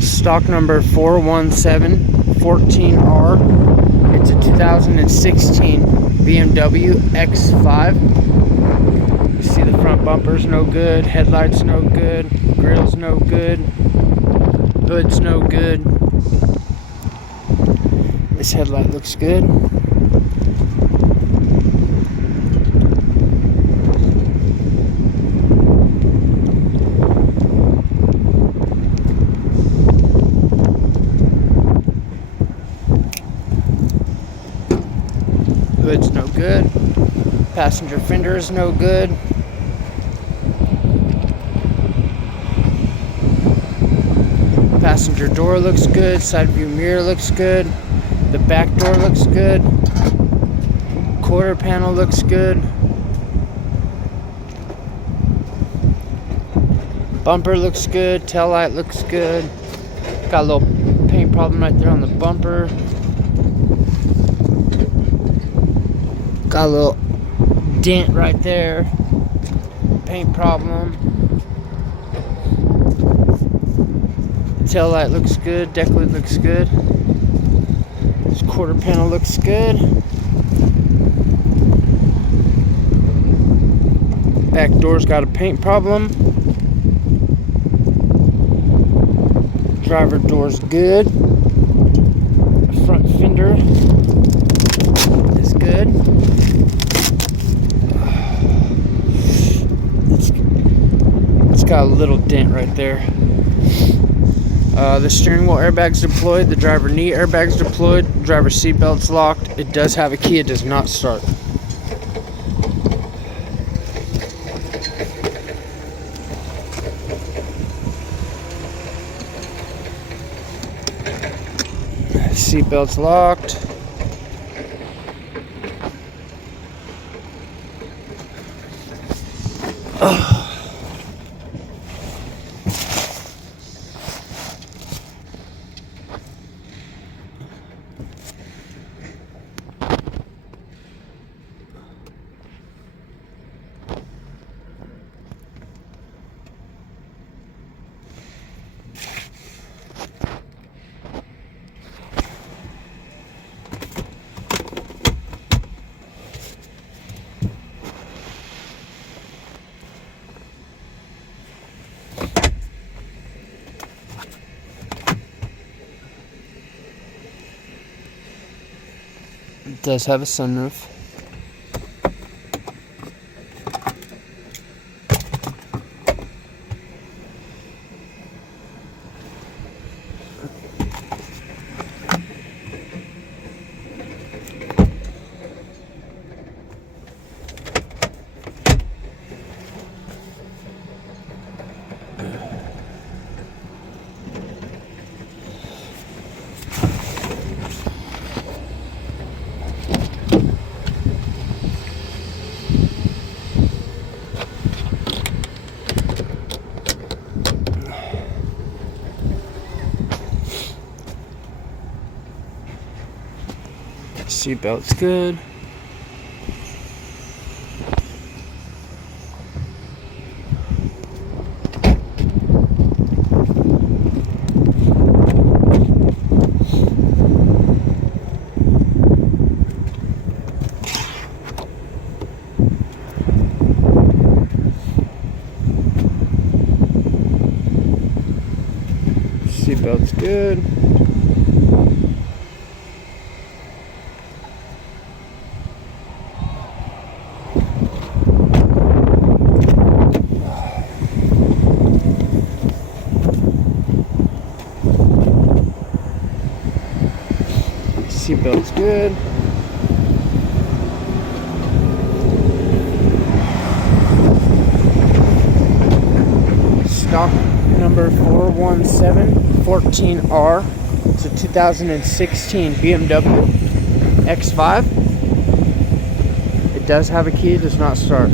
Stock number 41714R. It's a 2016 BMW X5. You see the front bumper's no good, headlights no good, grill's no good, hood's no good. This headlight looks good. Hood's no good. Passenger fender is no good. Passenger door looks good. Side view mirror looks good. The back door looks good. Quarter panel looks good. Bumper looks good. Tail light looks good. Got a little paint problem right there on the bumper. Got a little dent right there. Paint problem. Tail light looks good. DECKLID looks good. This quarter panel looks good. Back door's got a paint problem. Driver door's good. The front fender is good. It's got a little dent right there. The steering wheel airbag's deployed. The driver knee airbag's deployed. Driver seat belt's locked. It does have a key. It does not start. Seat belt's locked. It does have a sunroof. Seatbelt's good. Seatbelt's good. Seatbelt's good. Stock number 41714R. It's a 2016 BMW X5. It does have a key, it does not start.